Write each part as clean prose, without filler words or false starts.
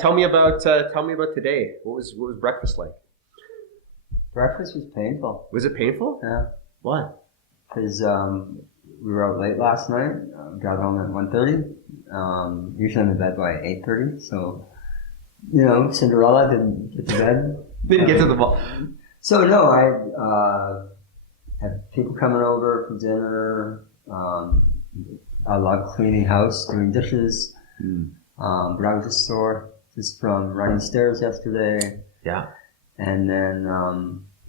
tell me about today. What was breakfast like? Breakfast was painful. Was it painful? Yeah. Why? Because we were out late last night. Got home at 1:30. Usually I'm in bed by 8:30. So, Cinderella didn't get to bed. Didn't get to the ball. So no, I had people coming over for dinner. I love cleaning house, doing dishes. But I was just sore just from running stairs yesterday. Yeah. And then,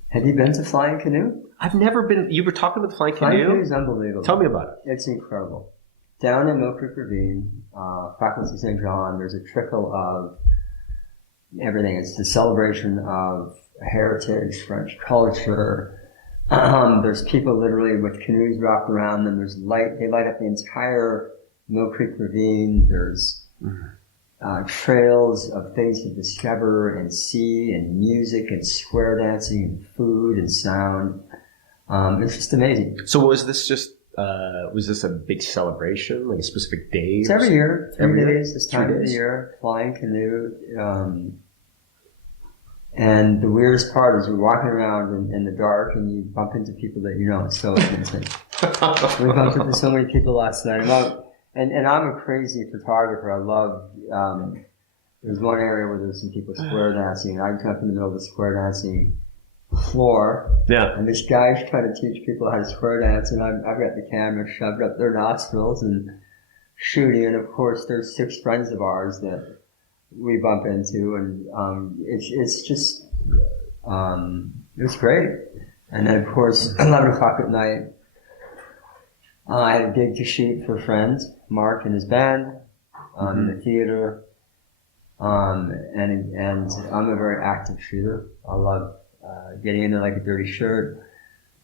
have you been to flying canoe? I've never been. You were talking about the flying canoe? Flying canoe is unbelievable. Tell me about it. It's incredible. Down in Mill Creek Ravine, Faculty St. John, there's a trickle of everything. It's the celebration of heritage, French culture. There's people literally with canoes wrapped around them. There's light. They light up the entire Mill Creek Ravine. There's trails of things to discover and see, and music and square dancing and food and sound. It's just amazing. So was this just, was this a big celebration, like a specific day? It's every year, 3 days, this time of the year, flying canoe. And the weirdest part is we're walking around in the dark and you bump into people that you know. It's so amazing. We bumped into so many people last night. And I'm a crazy photographer. I love, there's one area where there's some people square dancing, and I jump in the middle of the square dancing floor. Yeah. And this guy's trying to teach people how to square dance, and I've got the camera shoved up their nostrils and shooting. And of course, there's 6 friends of ours that we bump into, and it's just, it's great. And then of course, 11 o'clock at night, I had a gig to shoot for friends, Mark and his band, in the theater. And I'm a very active shooter. I love getting into like a dirty shirt.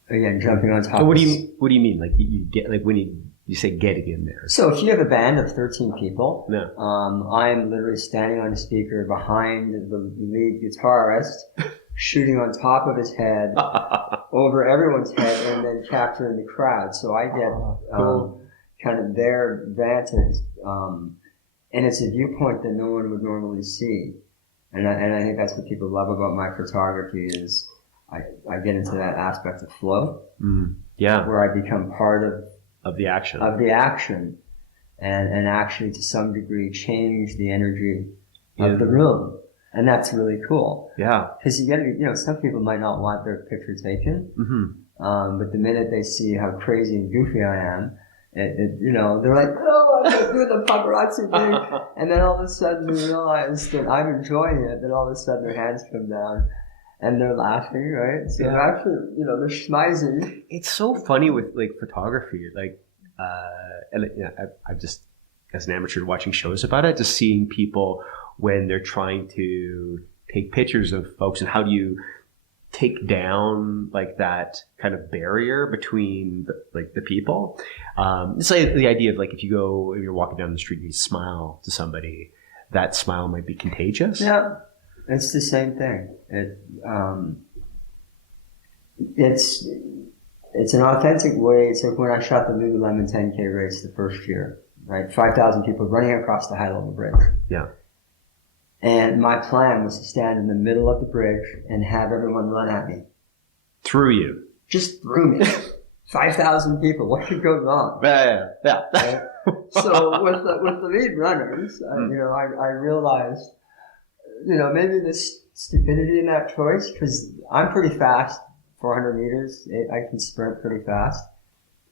Again, jumping on top. So what do you mean? Like you get, like when you say getting in there? So if you have a band of 13 people, yeah. I'm literally standing on a speaker behind the lead guitarist, shooting on top of his head, over everyone's head, and then capturing the crowd. So I get kind of their vantage, and it's a viewpoint that no one would normally see. And I think that's what people love about my photography is I get into that aspect of flow, yeah, where I become part of the action, and actually to some degree change the energy of the room. And that's really cool. Yeah. Because some people might not want their picture taken, but the minute they see how crazy and goofy I am, they're like, oh, I'm going to do the paparazzi thing. And then all of a sudden they realize that I'm enjoying it, then all of a sudden their hands come down and they're laughing, right? So they're actually, they're schmizing. It's so funny with like photography, like, I've just, as an amateur watching shows about it, just seeing people when they're trying to take pictures of folks, and how do you take down like that kind of barrier between the people. It's like the idea of like if you're walking down the street and you smile to somebody, that smile might be contagious. Yeah, it's the same thing. It's an authentic way. So when I shot the Lululemon 10K race the first year, right, 5,000 people running across the high level bridge. Yeah. And my plan was to stand in the middle of the bridge and have everyone run at me. Through you. Just through me. 5,000 people. What could go wrong? Yeah. Right? So with the lead runners, I realized, maybe this stupidity in that choice, because I'm pretty fast, 400 meters. I can sprint pretty fast.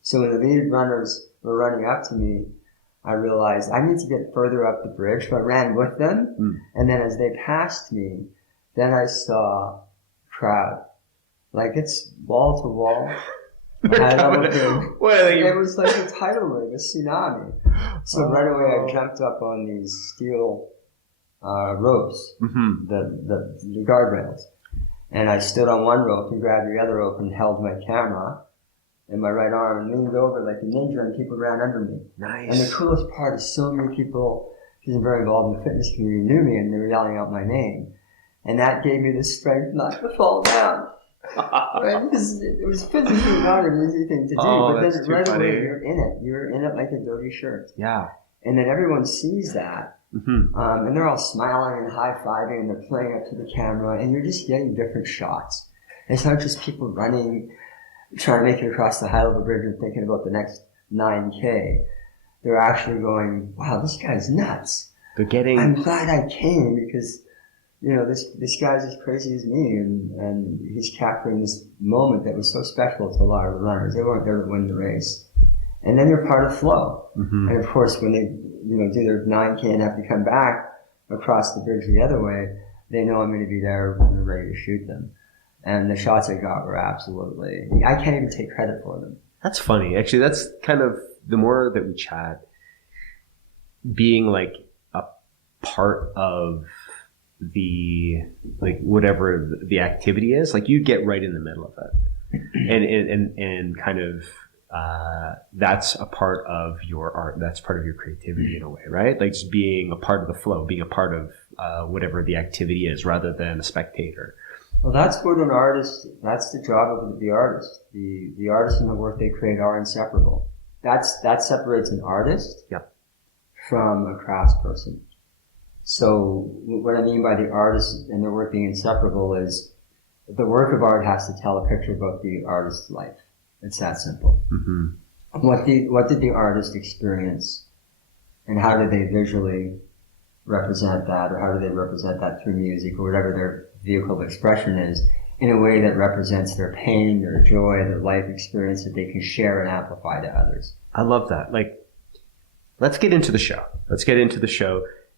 So when the lead runners were running up to me, I realized I need to get further up the bridge, so I ran with them. And then as they passed me, then I saw a crowd. Like it's wall to wall. It was like a tidal wave, a tsunami. So right away I jumped up on these steel ropes, the guardrails. And I stood on one rope and grabbed the other rope and held my camera in my right arm and leaned over like a ninja, and people ran under me. Nice. And the coolest part is so many people, because I'm very involved in the fitness community, knew me and they were yelling out my name. And that gave me the strength not to fall down. Right? Because it was physically not an easy thing to do. But then right away you're in it. You're in it like a dirty shirt. Yeah. And then everyone sees that. And they're all smiling and high-fiving, and they're playing up to the camera, and you're just getting different shots. It's not just people running, trying to make it across the high-level bridge and thinking about the next 9K. They're actually going, wow, this guy's nuts. I'm glad I came because, this guy's as crazy as me, and he's capturing this moment that was so special to a lot of the runners. They weren't there to win the race. And then you're part of flow. And of course, when they, do their 9K and have to come back across the bridge the other way, they know I'm going to be there and ready to shoot them. And the shots I got were absolutely, I can't even take credit for them. That's funny. Actually, that's kind of, the more that we chat, being like a part of the, like, whatever the activity is, like, you get right in the middle of it. And kind of, that's a part of your art. That's part of your creativity in a way, right? Like, just being a part of the flow, being a part of whatever the activity is, rather than a spectator. Well, that's what an artist, that's the job of the artist. The artist and the work they create are inseparable. That separates an artist from a craftsperson. So what I mean by the artist and their work being inseparable is the work of art has to tell a picture about the artist's life. It's that simple. What did the artist experience, and how did they visually represent that, or how do they represent that through music, or whatever their vehicle of expression is, in a way that represents their pain, their joy, their life experience that they can share and amplify to others. I love that. Like, let's get into the show.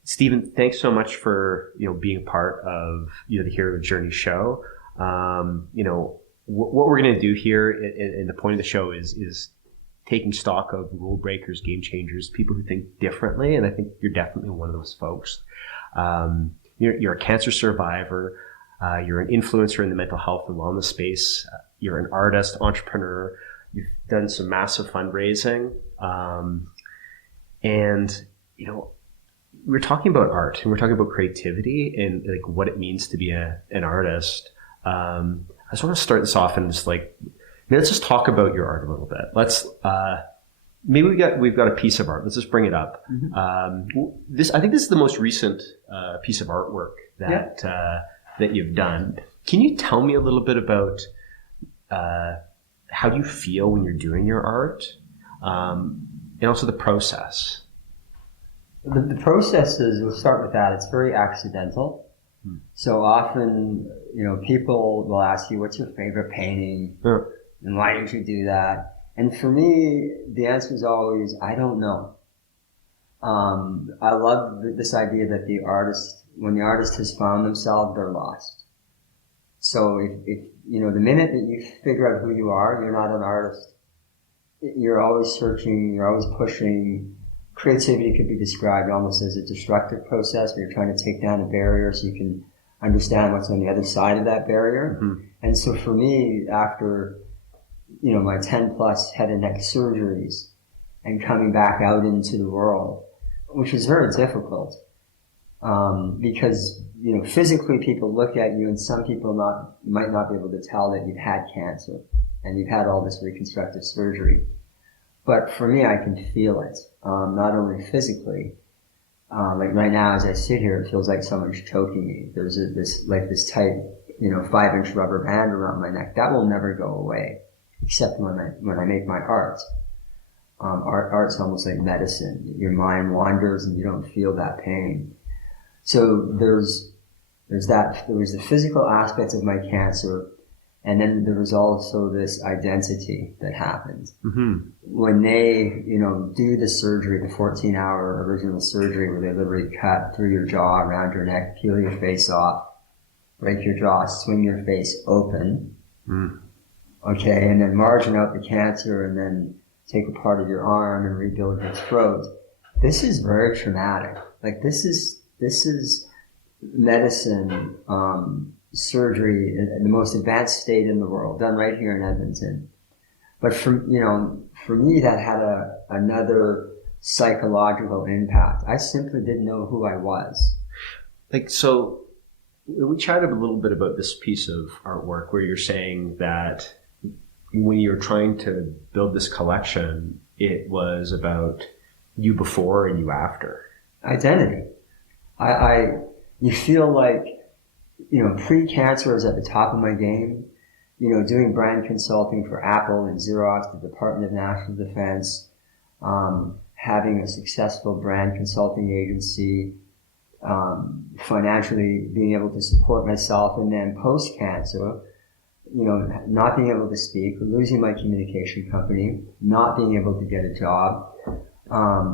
Steven, thanks so much for, being a part of, the Hero Journey show. What we're going to do here, and the point of the show is taking stock of rule breakers, game changers, people who think differently. And I think you're definitely one of those folks. You're a cancer survivor. You're an influencer in the mental health and wellness space. You're an artist, entrepreneur. You've done some massive fundraising. We're talking about art, and we're talking about creativity and like what it means to be an artist. I just want to start this off and just let's just talk about your art a little bit. Let's maybe we've got a piece of art. Let's just bring it up. I think this is the most recent piece of artwork that you've done. Can you tell me a little bit about how you feel when you're doing your art, and also the process? The process is, we'll start with that. It's very accidental. So often, people will ask you, what's your favorite painting? And why did you do that? And for me, the answer is always, I don't know. I love this idea that when the artist has found themselves, they're lost. So if the minute that you figure out who you are, you're not an artist. You're always searching, you're always pushing. Creativity could be described almost as a destructive process where you're trying to take down a barrier so you can understand what's on the other side of that barrier. And so for me, after, my 10 plus head and neck surgeries and coming back out into the world, which was very difficult, because, physically people look at you and some people might not be able to tell that you've had cancer and you've had all this reconstructive surgery. But for me, I can feel it, not only physically. Like right now, as I sit here, it feels like someone's choking me. There's this tight, 5-inch rubber band around my neck. That will never go away, except when I make my art. Art's almost like medicine. Your mind wanders and you don't feel that pain. So there was the physical aspect of my cancer. And then there was also this identity that happened. When they, do the surgery, the 14-hour original surgery where they literally cut through your jaw, around your neck, peel your face off, break your jaw, swing your face open, okay, and then margin out the cancer and then take a part of your arm and rebuild your throat. This is very traumatic. Like this is medicine, surgery in the most advanced state in the world, done right here in Edmonton. But for me, that had another psychological impact. I simply didn't know who I was. So we chatted a little bit about this piece of artwork where you're saying that when you're trying to build this collection, it was about you before and you after. Identity. You feel like, pre-cancer is at the top of my game. Doing brand consulting for Apple and Xerox, the Department of National Defense, having a successful brand consulting agency, financially being able to support myself, and then post-cancer, not being able to speak, losing my communication company, not being able to get a job,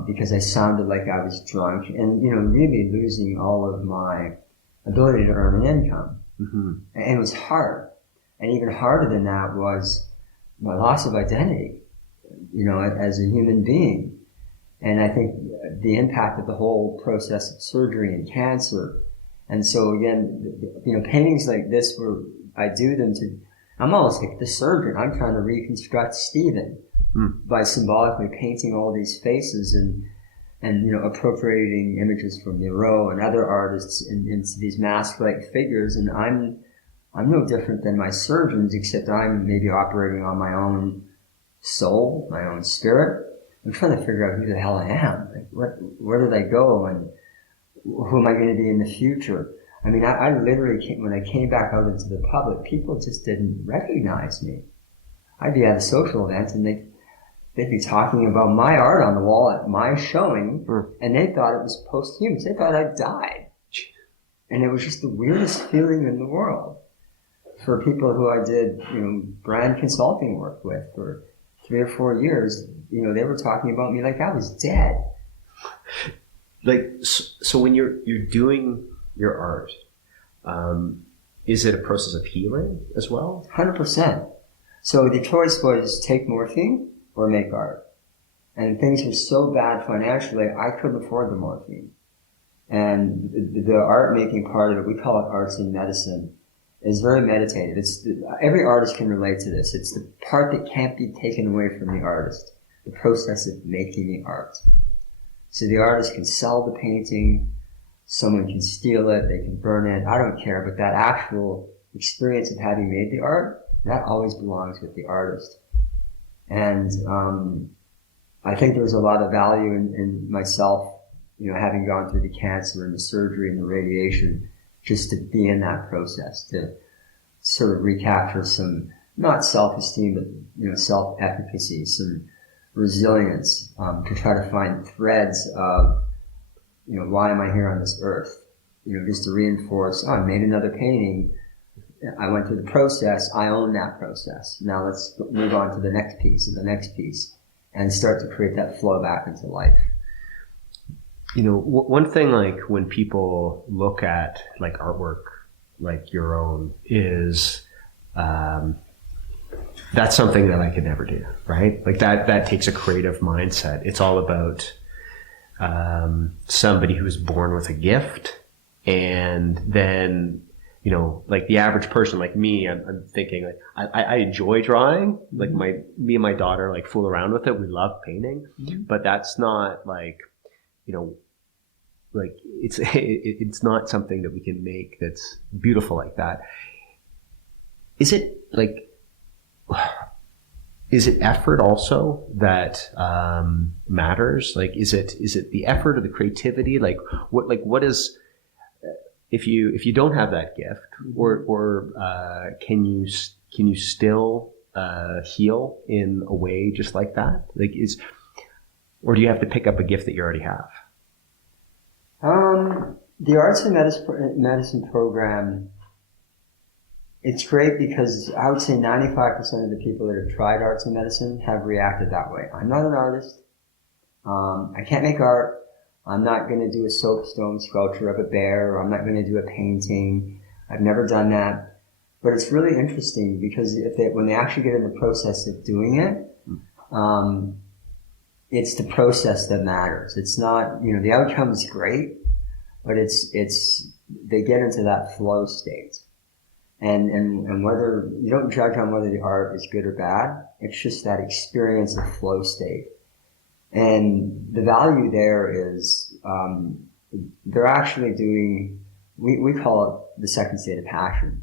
because I sounded like I was drunk, and, really losing all of my ability to earn an income. Mm-hmm. And it was hard. And even harder than that was my loss of identity, as a human being. And I think the impact of the whole process of surgery and cancer. And so again, paintings like this I do them I'm almost like the surgeon. I'm trying to reconstruct Steven by symbolically painting all these faces and appropriating images from Miro and other artists into these mask-like figures. And I'm no different than my surgeons, except I'm maybe operating on my own soul, my own spirit. I'm trying to figure out who the hell I am. Like, where did I go, and who am I going to be in the future? I mean, I literally when I came back out into the public, people just didn't recognize me. I'd be at a social event, and they'd be talking about my art on the wall at my showing, and they thought it was posthumous. They thought I died. And it was just the weirdest feeling in the world. For people who I did, brand consulting work with for 3 or 4 years, they were talking about me like I was dead. Like, so when you're doing your art, is it a process of healing as well? 100%. So the choice was take morphine or make art. And things were so bad financially, I couldn't afford the morphine. And the art making part of it, we call it arts in medicine, is very meditative. Every artist can relate to this. It's the part that can't be taken away from the artist, the process of making the art. So the artist can sell the painting, someone can steal it, they can burn it, I don't care, but that actual experience of having made the art, that always belongs with the artist. And I think there's a lot of value in myself, having gone through the cancer and the surgery and the radiation, just to be in that process, to sort of recapture some, not self-esteem, but, self-efficacy, some resilience, to try to find threads of, why am I here on this earth? Just to reinforce, I made another painting, I went through the process, I own that process. Now let's move on to the next piece and the next piece, and start to create that flow back into life. One thing, like when people look at like artwork like your own, is that's something that I could never do, right? Like that takes a creative mindset. It's all about somebody who's born with a gift, and then like the average person like me, I'm thinking like I enjoy drawing. Like me and my daughter like fool around with it. We love painting, but that's not like like it's not something that we can make that's beautiful like that. Is it effort also that matters? Like, is it the effort or the creativity? Like what is, if you don't have that gift, or can you still heal in a way just like that? Or do you have to pick up a gift that you already have? The Arts and Medicine program, it's great because I would say 95% of the people that have tried arts and medicine have reacted that way. I'm not an artist. I can't make art. I'm not going to do a soapstone sculpture of a bear, or I'm not going to do a painting. I've never done that. But it's really interesting because when they actually get in the process of doing it, it's the process that matters. It's not, the outcome is great, but they get into that flow state. And whether, you don't judge on whether the art is good or bad, it's just that experience of flow state. And the value there is, they're actually doing, we call it the second state of passion.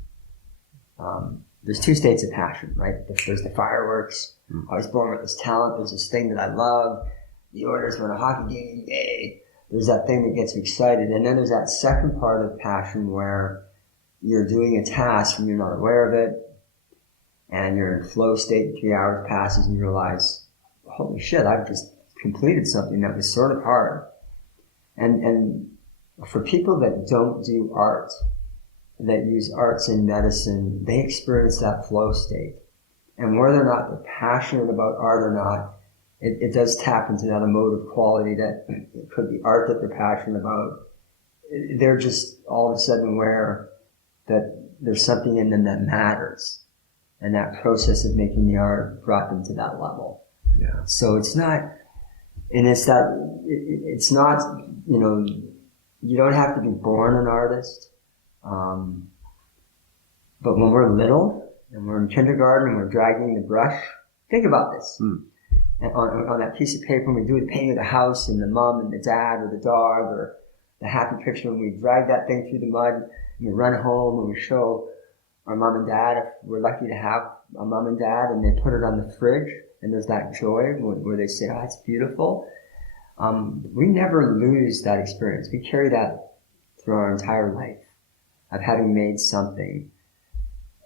There's 2 states of passion, right? There's the fireworks. I was born with this talent. There's this thing that I love. The Oilers won a hockey game. Yay. there's that thing that gets you excited. And then there's that second part of passion where you're doing a task and you're not aware of it, and you're in flow state, 3 hours passes and you realize, holy shit, I've just completed something that was sort of hard. And for people that don't do art, that use arts in medicine, they experience that flow state. And whether or not they're passionate about art or not, it does tap into that emotive quality that it could be art that they're passionate about. They're just all of a sudden aware that there's something in them that matters. And that process of making the art brought them to that level. Yeah. So it's not, and it's that, it's not, you know, you don't have to be born an artist. But when we're little and we're in kindergarten and we're dragging the brush, think about this. And on that piece of paper, when we do the painting of the house and the mom and the dad or the dog or the happy picture, when we drag that thing through the mud and we run home and we show our mom and dad, if we're lucky to have a mom and dad, and they put it on the fridge and there's that joy where they say, oh, it's beautiful. We never lose that experience. We carry that through our entire life of having made something.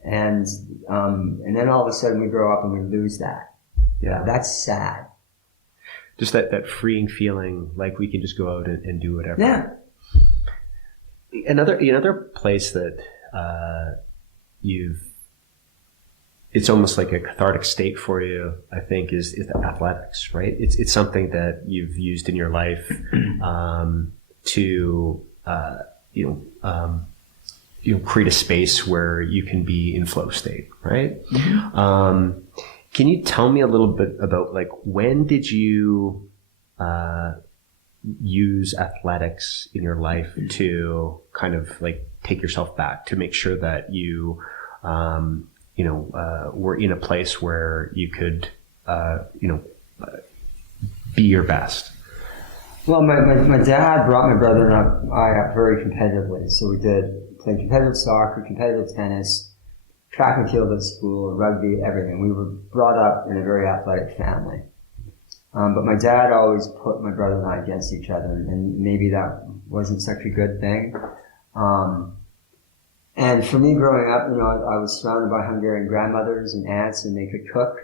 And then all of a sudden we grow up and we lose that. Yeah. That's sad. Just that freeing feeling, like we can just go out and do whatever. Yeah. Another place that it's almost like a cathartic state for you, I think, is athletics, right? It's something that you've used in your life to create a space where you can be in flow state, right? Mm-hmm. Can you tell me a little bit about, like, when did you use athletics in your life to kind of like take yourself back, to make sure that you were in a place where you could be your best? Well, my dad brought my brother and I up very competitively. So we played competitive soccer, competitive tennis, track and field at school, rugby, everything. We were brought up in a very athletic family. But my dad always put my brother and I against each other, and maybe that wasn't such a good thing. And for me growing up, I was surrounded by Hungarian grandmothers and aunts, and they could cook,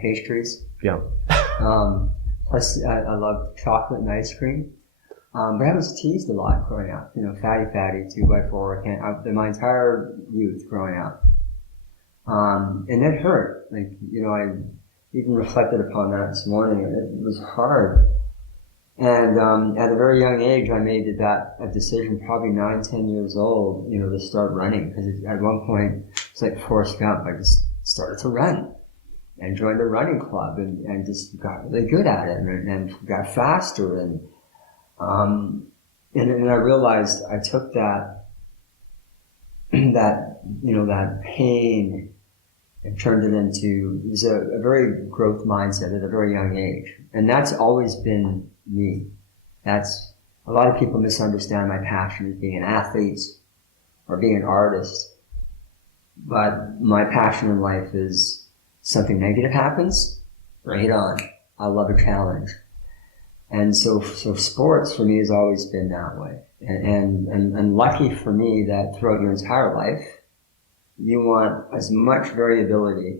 pastries. Yeah. Plus, I loved chocolate and ice cream. But I was teased a lot growing up, fatty, 2x4, my entire youth growing up. And it hurt. Like, I even reflected upon that this morning. It was hard. And at a very young age, I made a decision, probably 9, 10 years old, to start running. Because at one point, it's like Forrest Gump. I just started to run and joined a running club and just got really good at it and got faster. And I realized I took that pain and turned it into, it was a very growth mindset at a very young age. And that's always been me. That's, a lot of people misunderstand my passion as being an athlete or being an artist. But my passion in life is something negative happens, right on. I love a challenge. And so sports for me has always been that way. And lucky for me that throughout your entire life, you want as much variability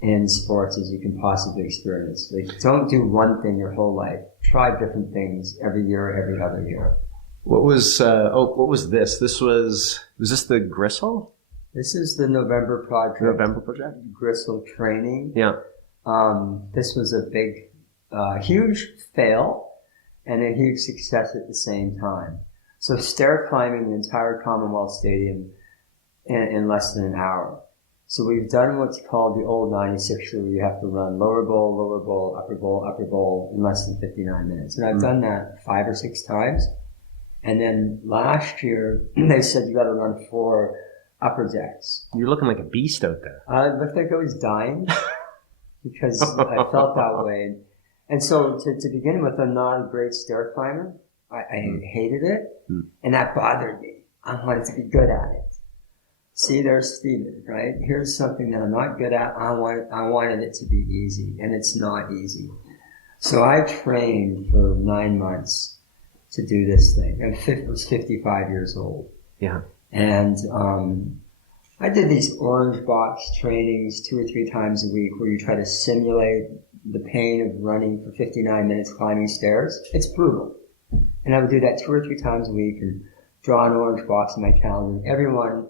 in sports as you can possibly experience. Like, don't do one thing your whole life. Try different things every year, every other year. What was this? Was this the Gristle? This is the November project. Gristle training. Yeah. This was a big, huge fail and a huge success at the same time. So stair climbing the entire Commonwealth Stadium in less than an hour. So we've done what's called the old 96er, where you have to run lower bowl, upper bowl in less than 59 minutes. And I've done that 5 or 6 times. And then last year, they said you got to run 4 upper decks. You're looking like a beast out there. I looked like I was dying because I felt that way. And so to begin with, I'm not a great stair climber. I hated it, and that bothered me. I wanted to be good at it. See, there's Steven, right? Here's something that I'm not good at. I wanted it to be easy, and it's not easy. So I trained for 9 months to do this thing. I was 55 years old. Yeah. And I did these orange box trainings 2 or 3 times a week where you try to simulate the pain of running for 59 minutes climbing stairs. It's brutal. And I would do that 2 or 3 times a week and draw an orange box in my calendar. Everyone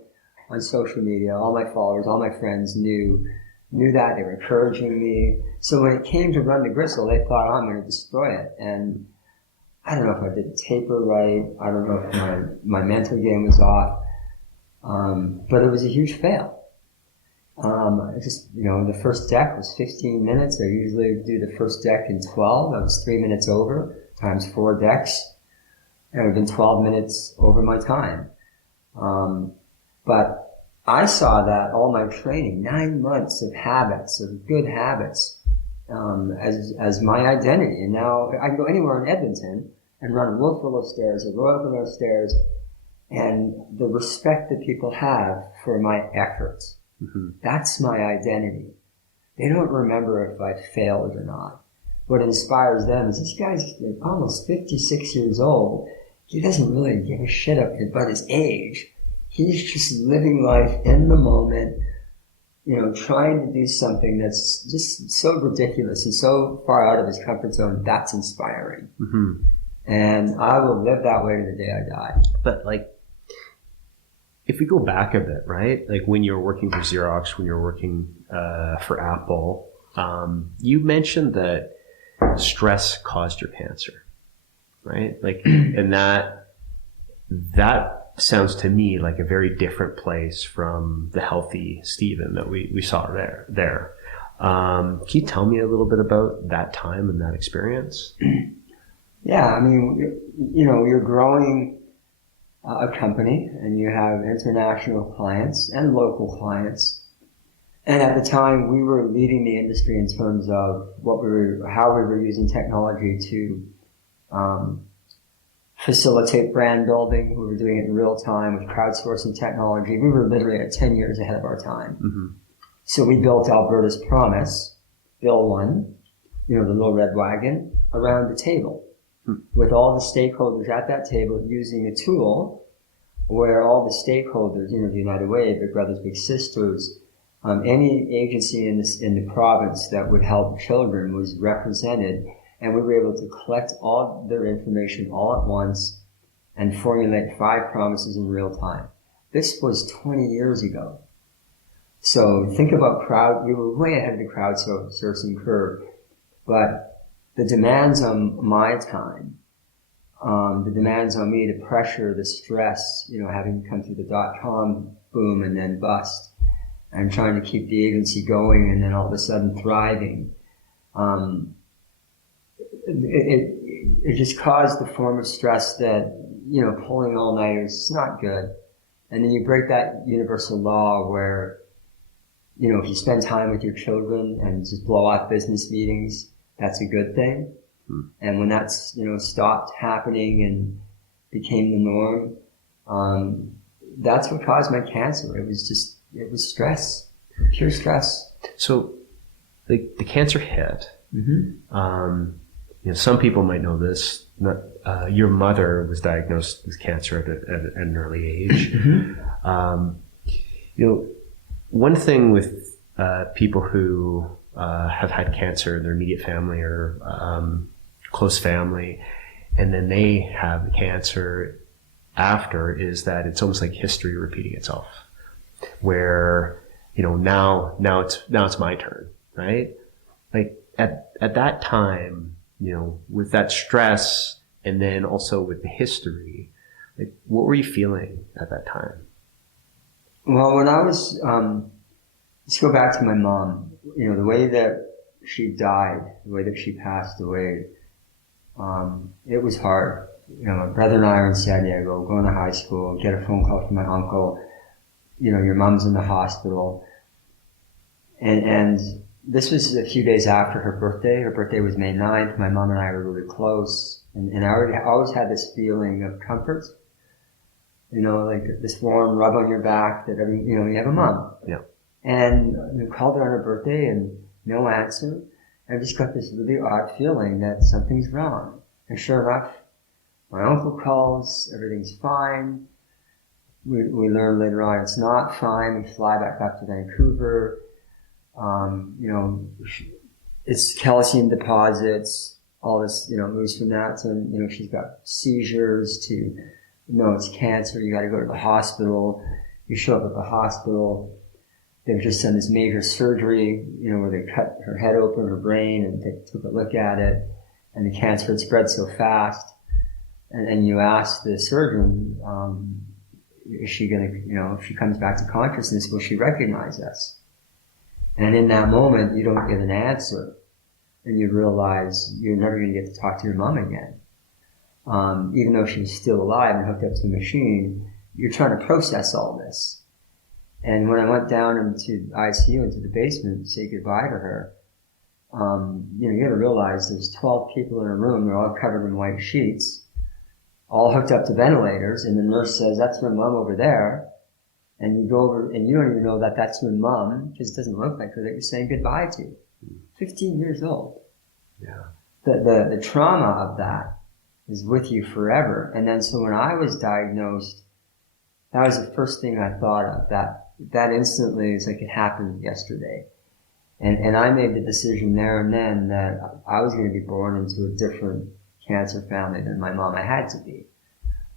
on social media, all my followers, all my friends knew that. They were encouraging me. So when it came to run the gristle, they thought, oh, I'm going to destroy it. And I don't know if I did the taper right. I don't know if my mental game was off. But it was a huge fail. The first deck was 15 minutes. I usually do the first deck in 12. I was 3 minutes over, times 4 decks. And it would have been 12 minutes over my time. But I saw that all my training, 9 months of habits, of good habits, as my identity. And now I can go anywhere in Edmonton and run a Wolfville stairs, a Royal Below stairs, and the respect that people have for my efforts. Mm-hmm. That's my identity. They don't remember if I failed or not. What inspires them is this guy's almost 56 years old. He doesn't really give a shit about his age. He's just living life in the moment, trying to do something that's just so ridiculous and so far out of his comfort zone. That's inspiring. Mm-hmm. And I will live that way to the day I die. But if we go back a bit, right? Like when you're working for Xerox, when you're working for Apple, you mentioned that stress caused your cancer, right? And that sounds to me like a very different place from the healthy Steven that we saw there. Can you tell me a little bit about that time and that experience? Yeah, I mean, you're growing a company and you have international clients and local clients. And at the time, we were leading the industry in terms of how we were using technology to facilitate brand building. We were doing it in real time with crowdsourcing technology. We were literally at 10 years ahead of our time. Mm-hmm. So we built Alberta's Promise, Bill 1, the little red wagon, around the table with all the stakeholders at that table using a tool where all the stakeholders, the United Way, Big Brothers, Big Sisters, any agency in the province that would help children was represented. And we were able to collect all their information all at once and formulate 5 promises in real time. This was 20 years ago. So think about we were way ahead of the crowdsourcing curve. But the demands on my time, the demands on me, the pressure, the stress, having come through the .com boom and then bust, and trying to keep the agency going and then all of a sudden thriving, it just caused the form of stress that, pulling all-nighters is not good. And then you break that universal law where, if you spend time with your children and just blow off business meetings, that's a good thing. And when that's, stopped happening and became the norm, that's what caused my cancer. It was stress, pure stress. So the cancer hit. Mm-hmm. Some people might know this. Your mother was diagnosed with cancer at an early age. Mm-hmm. One thing with people who have had cancer in their immediate family or close family, and then they have the cancer after, is that it's almost like history repeating itself. Where now it's my turn, right? Like at that time, with that stress and then also with the history, like what were you feeling at that time? Well, when I was, let's go back to my mom. The way that she died, the way that she passed away, it was hard. My brother and I are in San Diego, going to high school, get a phone call from my uncle. Your mom's in the hospital. And this was a few days after her birthday. Her birthday was May 9th. My mom and I were really close. And I always had this feeling of comfort. Like this warm rub on your back that you have a mom. Yeah. And we called her on her birthday and no answer. I just got this really odd feeling that something's wrong. And sure enough, my uncle calls, everything's fine. We learn later on it's not fine. We fly back up to Vancouver. It's calcium deposits, all this, moves from that. So, she's got seizures to, it's cancer. You got to go to the hospital. You show up at the hospital. They've just done this major surgery, where they cut her head open, her brain, and they took a look at it. And the cancer had spread so fast. And you ask the surgeon, is she going to, if she comes back to consciousness, will she recognize us? And in that moment, you don't get an answer. And you realize you're never going to get to talk to your mom again. Even though she's still alive and hooked up to a machine, you're trying to process all this. And when I went down into the ICU, into the basement, to say goodbye to her, you got to realize there's 12 people in a room. They're all covered in white sheets, all hooked up to ventilators. And the nurse says, "That's my mom over there." And you go over, and you don't even know that that's your mom, because it doesn't look like her that you're saying goodbye to. 15 years old. Yeah. The trauma of that is with you forever. And then so when I was diagnosed, that was the first thing I thought of. That instantly is like it happened yesterday. And I made the decision there and then that I was going to be born into a different cancer family than my mom. I had to be.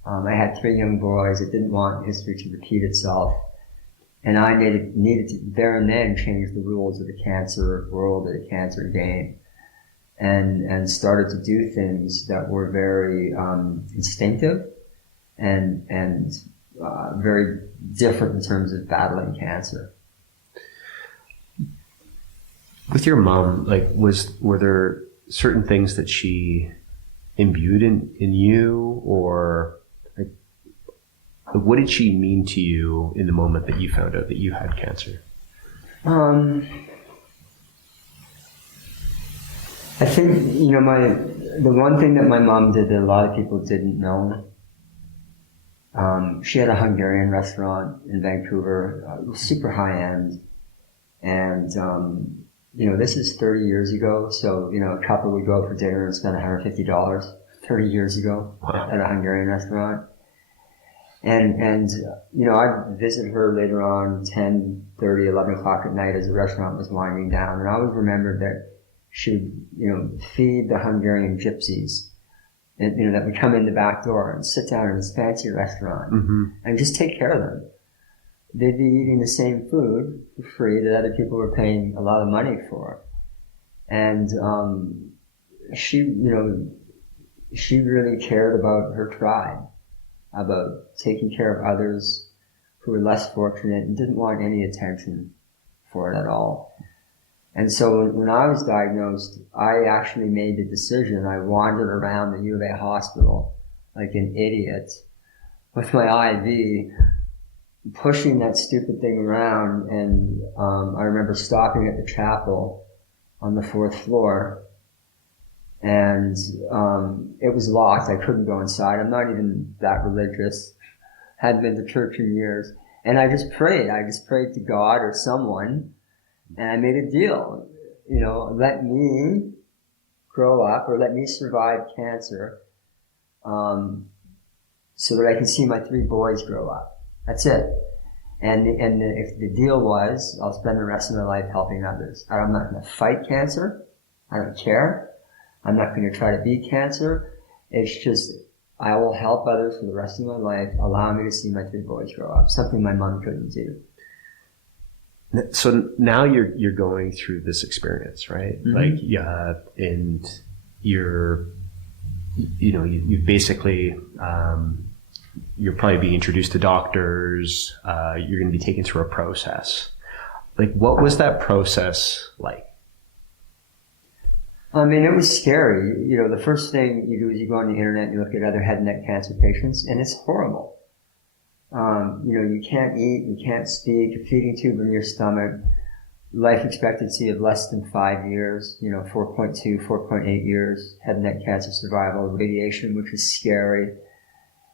I had 3 young boys. I didn't want history to repeat itself. And I needed to there and then change the rules of the cancer world, of the cancer game, and started to do things that were very instinctive and very different in terms of battling cancer. With your mom, were there certain things that she imbued in you, or what did she mean to you in the moment that you found out that you had cancer? I think, the one thing that my mom did that a lot of people didn't know, she had a Hungarian restaurant in Vancouver, super high end. And, this is 30 years ago. So, a couple would go out for dinner and spend $150 30 years ago. Wow. At a Hungarian restaurant. And I'd visit her later on, 10:30, 11 o'clock at night as the restaurant was winding down. And I always remembered that she'd, feed the Hungarian gypsies, and, that would come in the back door and sit down in this fancy restaurant and just take care of them. They'd be eating the same food for free that other people were paying a lot of money for. And she really cared about her tribe, about taking care of others who were less fortunate and didn't want any attention for it at all. And so when I was diagnosed, I actually made the decision. I wandered around the U of A hospital like an idiot with my IV, pushing that stupid thing around. And I remember stopping at the chapel on the 4th floor, and it was locked. I couldn't go inside. I'm not even that religious. Hadn't been to church in years. And I just prayed. I just prayed to God or someone. And I made a deal, let me grow up or let me survive cancer, so that I can see my 3 boys grow up. That's it. And if the deal was, I'll spend the rest of my life helping others. I'm not going to fight cancer. I don't care. I'm not going to try to beat cancer. It's just, I will help others for the rest of my life, allow me to see my 3 boys grow up, something my mom couldn't do. So now you're going through this experience, right? And you basically, you're probably being introduced to doctors. You're going to be taken through a process. What was that process like? I mean, it was scary. The first thing you do is you go on the internet, you look at other head and neck cancer patients, and it's horrible. You can't eat, you can't speak, a feeding tube in your stomach, life expectancy of less than 5 years, 4.2, 4.8 years, head and neck cancer survival, radiation, which is scary.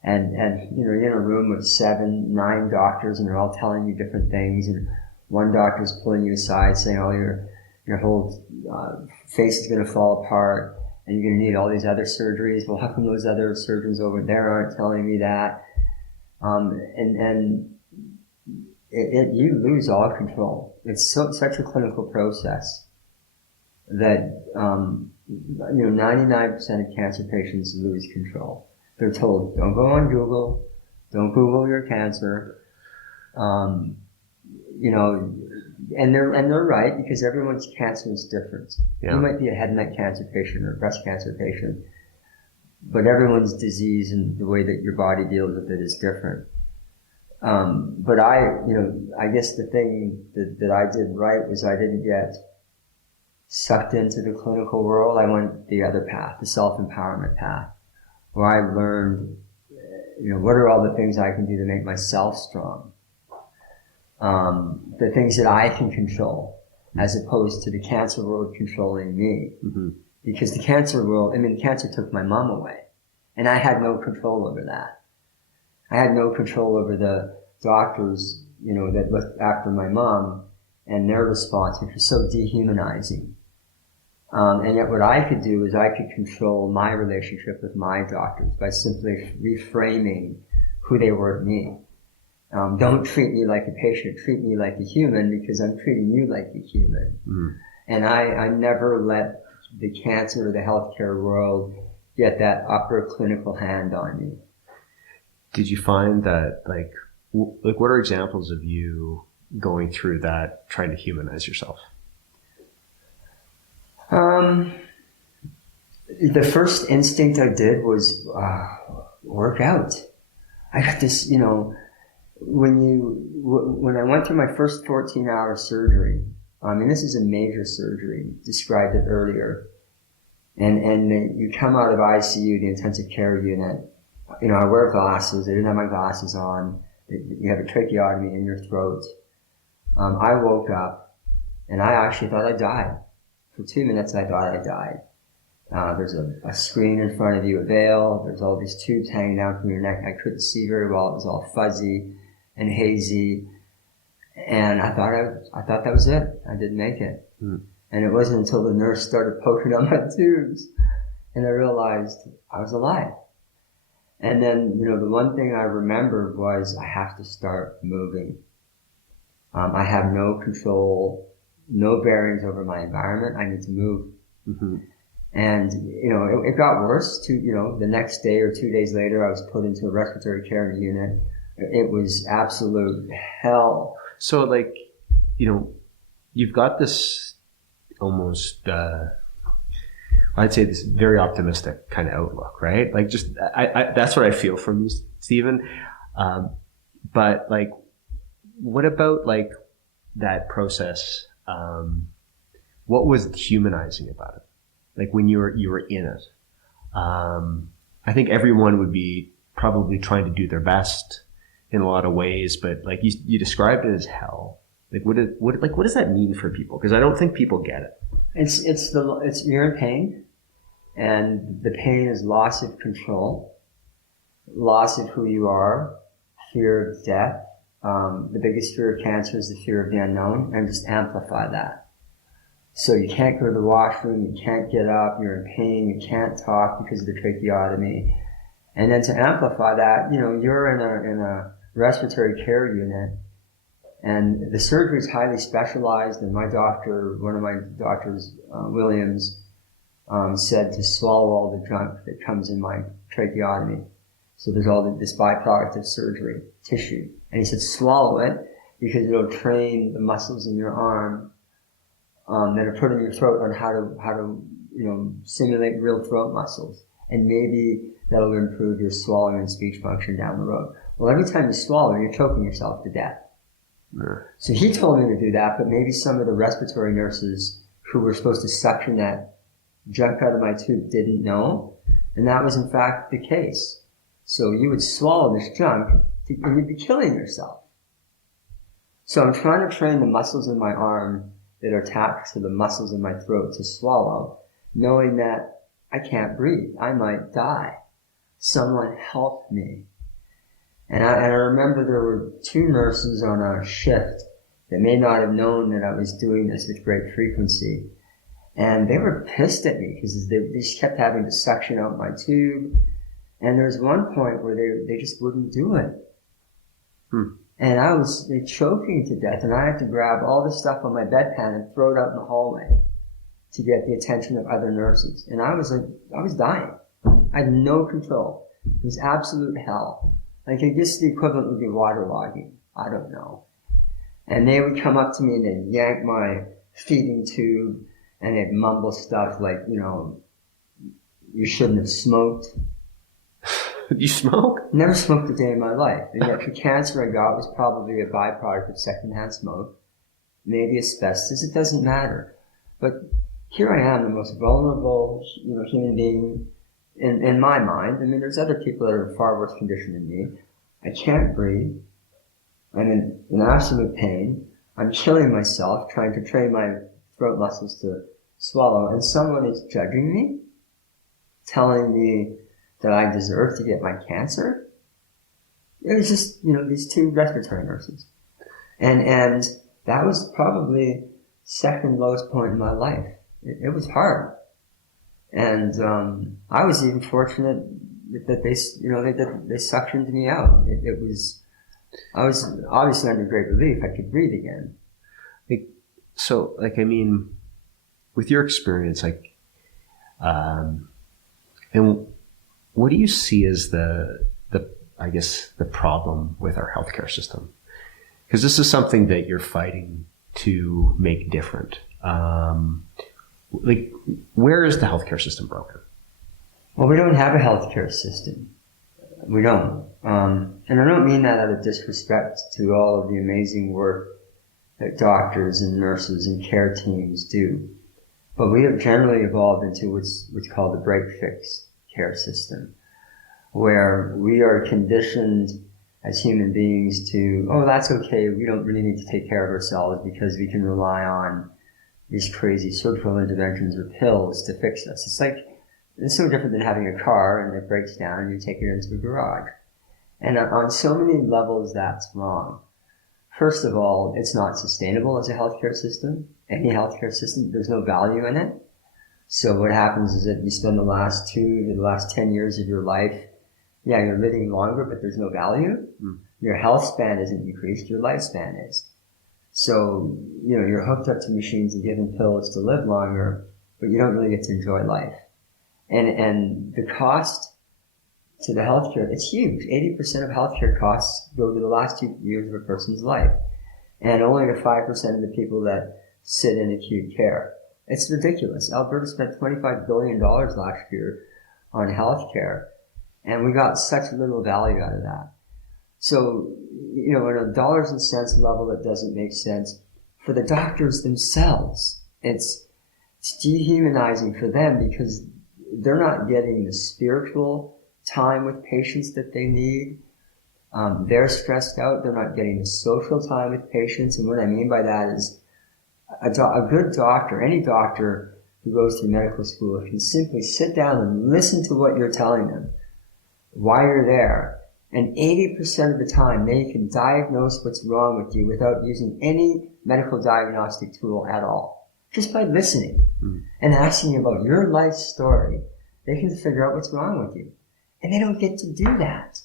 And you're in a room with 7, 9 doctors, and they're all telling you different things. And one doctor's pulling you aside saying, "Oh, your whole face is going to fall apart, and you're going to need all these other surgeries. Well, how come those other surgeons over there aren't telling me that? You lose all control. It's such a clinical process that 99% of cancer patients lose control. They're told, don't go on Google, don't Google your cancer. And they're right, because everyone's cancer is different. Yeah. You might be a head and neck cancer patient or a breast cancer patient, but everyone's disease and the way that your body deals with it is different. But I guess the thing that I did right was I didn't get sucked into the clinical world. I went the other path, the self-empowerment path, where I learned, what are all the things I can do to make myself strong? The things that I can control, as opposed to the cancer world controlling me. Mm-hmm. Because the cancer world, cancer took my mom away, and I had no control over that. I had no control over the doctors, that looked after my mom and their response, which was so dehumanizing. And yet what I could do is I could control my relationship with my doctors by simply reframing who they were to me. Don't treat me like a patient, treat me like a human, because I'm treating you like a human. Mm. And I never let the cancer or the healthcare world get that upper clinical hand on me. Did you find that, what are examples of you going through that, trying to humanize yourself? The first instinct I did was work out. I got this, when I went through my first 14-hour surgery, this is a major surgery, described it earlier, and you come out of ICU, the intensive care unit. I wear glasses. I didn't have my glasses on. You have a tracheotomy in your throat. I woke up, and I actually thought I died. For 2 minutes, I thought I died. There's a screen in front of you, a veil. There's all these tubes hanging down from your neck. I couldn't see very well. It was all fuzzy and hazy. And I thought that was it. I didn't make it. Mm. And it wasn't until the nurse started poking on my tubes, and I realized I was alive. And then, the one thing I remembered was I have to start moving. I have no control, no bearings over my environment. I need to move. Mm-hmm. And, it got worse the next day or 2 days later, I was put into a respiratory care unit. It was absolute hell. So, you've got this almost, I'd say this very optimistic kind of outlook, right? That's what I feel from you, Steven. But what about that process? What was humanizing about it? When you were in it? I think everyone would be probably trying to do their best in a lot of ways, but you described it as hell. What does that mean for people? Because I don't think people get it. It's you're in pain, and the pain is loss of control, loss of who you are, fear of death. The biggest fear of cancer is the fear of the unknown, and just amplify that. So you can't go to the washroom, you can't get up, you're in pain, you can't talk because of the tracheotomy. And then to amplify that, you're in a respiratory care unit, and the surgery is highly specialized, and one of my doctors, Williams, said to swallow all the junk that comes in my tracheotomy. So there's this byproduct of surgery, tissue. And he said, swallow it, because it'll train the muscles in your arm that are put in your throat on how to simulate real throat muscles. And maybe that'll improve your swallowing and speech function down the road. Well, every time you swallow, you're choking yourself to death. Yeah. So he told me to do that, but maybe some of the respiratory nurses who were supposed to suction that junk out of my tube didn't know. And that was in fact the case. So you would swallow this junk and you'd be killing yourself. So I'm trying to train the muscles in my arm that are attached to the muscles in my throat to swallow, knowing that I can't breathe. I might die. Someone help me. And I remember there were 2 nurses on a shift that may not have known that I was doing this with great frequency. And they were pissed at me because they just kept having to suction out my tube. And there was one point where they just wouldn't do it. And I was choking to death, and I had to grab all the stuff on my bedpan and throw it out in the hallway to get the attention of other nurses. And I was dying. I had no control. It was absolute hell. Like, I guess the equivalent would be waterlogging. I don't know. And they would come up to me and they'd yank my feeding tube and they'd mumble stuff like, you know, you shouldn't have smoked. You smoke? Never smoked a day in my life. And yet the cancer I got was probably a byproduct of secondhand smoke. Maybe asbestos, it doesn't matter. But here I am, the most vulnerable, you know, human being in my mind. I mean, there's other people that are in far worse condition than me. I can't breathe. I'm in absolute pain. I'm killing myself, trying to train my throat muscles to swallow. And someone is judging me, telling me that I deserve to get my cancer. It was just, you know, these two respiratory nurses. And that was probably second lowest point in my life. It was hard. And I was even fortunate that they, you know, they suctioned me out. I was obviously under great relief. I could breathe again. I mean, with your experience, and what do you see as the problem with our healthcare system? Because this is something that you're fighting to make different. Where is the healthcare system broken? Well, we don't have a healthcare system. We don't. And I don't mean that out of disrespect to all of the amazing work that doctors and nurses and care teams do. But we have generally evolved into what's called the break-fix care system, where we are conditioned as human beings to, oh, that's okay, we don't really need to take care of ourselves because we can rely on these crazy surgical interventions or pills to fix us. It's so different than having a car and it breaks down and you take it into a garage. And on so many levels, that's wrong. First of all, it's not sustainable as a healthcare system. Any healthcare system, there's no value in it. So what happens is that you spend the last 10 years of your life, yeah, you're living longer, but there's no value. Your health span isn't increased, your lifespan is. So, you know, you're hooked up to machines and given pills to live longer, but you don't really get to enjoy life. And the cost to the healthcare, it's huge. 80% of healthcare costs go to the last 2 years of a person's life, and only to 5% of the people that sit in acute care. It's ridiculous. Alberta spent $25 billion last year on healthcare, and we got such little value out of that. So, you know, on a dollars and cents level, it doesn't make sense. For the doctors themselves, it's dehumanizing for them because they're not getting the spiritual time with patients that they need. They're stressed out. They're not getting the social time with patients. And what I mean by that is a good doctor, any doctor who goes to medical school, can simply sit down and listen to what you're telling them while you're there. And 80% of the time, they can diagnose what's wrong with you without using any medical diagnostic tool at all. Just by listening and asking you about your life story, they can figure out what's wrong with you. And they don't get to do that.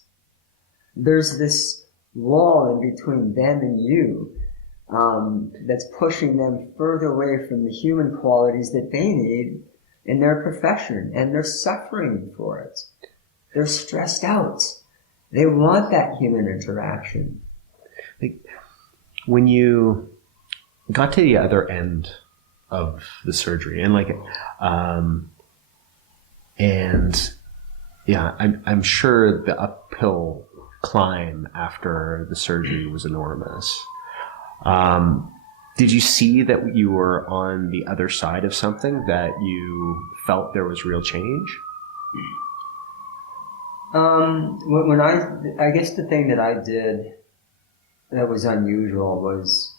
There's this wall in between them and you that's pushing them further away from the human qualities that they need in their profession, and they're suffering for it. They're stressed out. They want that human interaction. When you got to the other end of the surgery, and I'm sure the uphill climb after the surgery was enormous. Did you see that you were on the other side of something, that you felt there was real change? When I guess the thing that I did that was unusual was,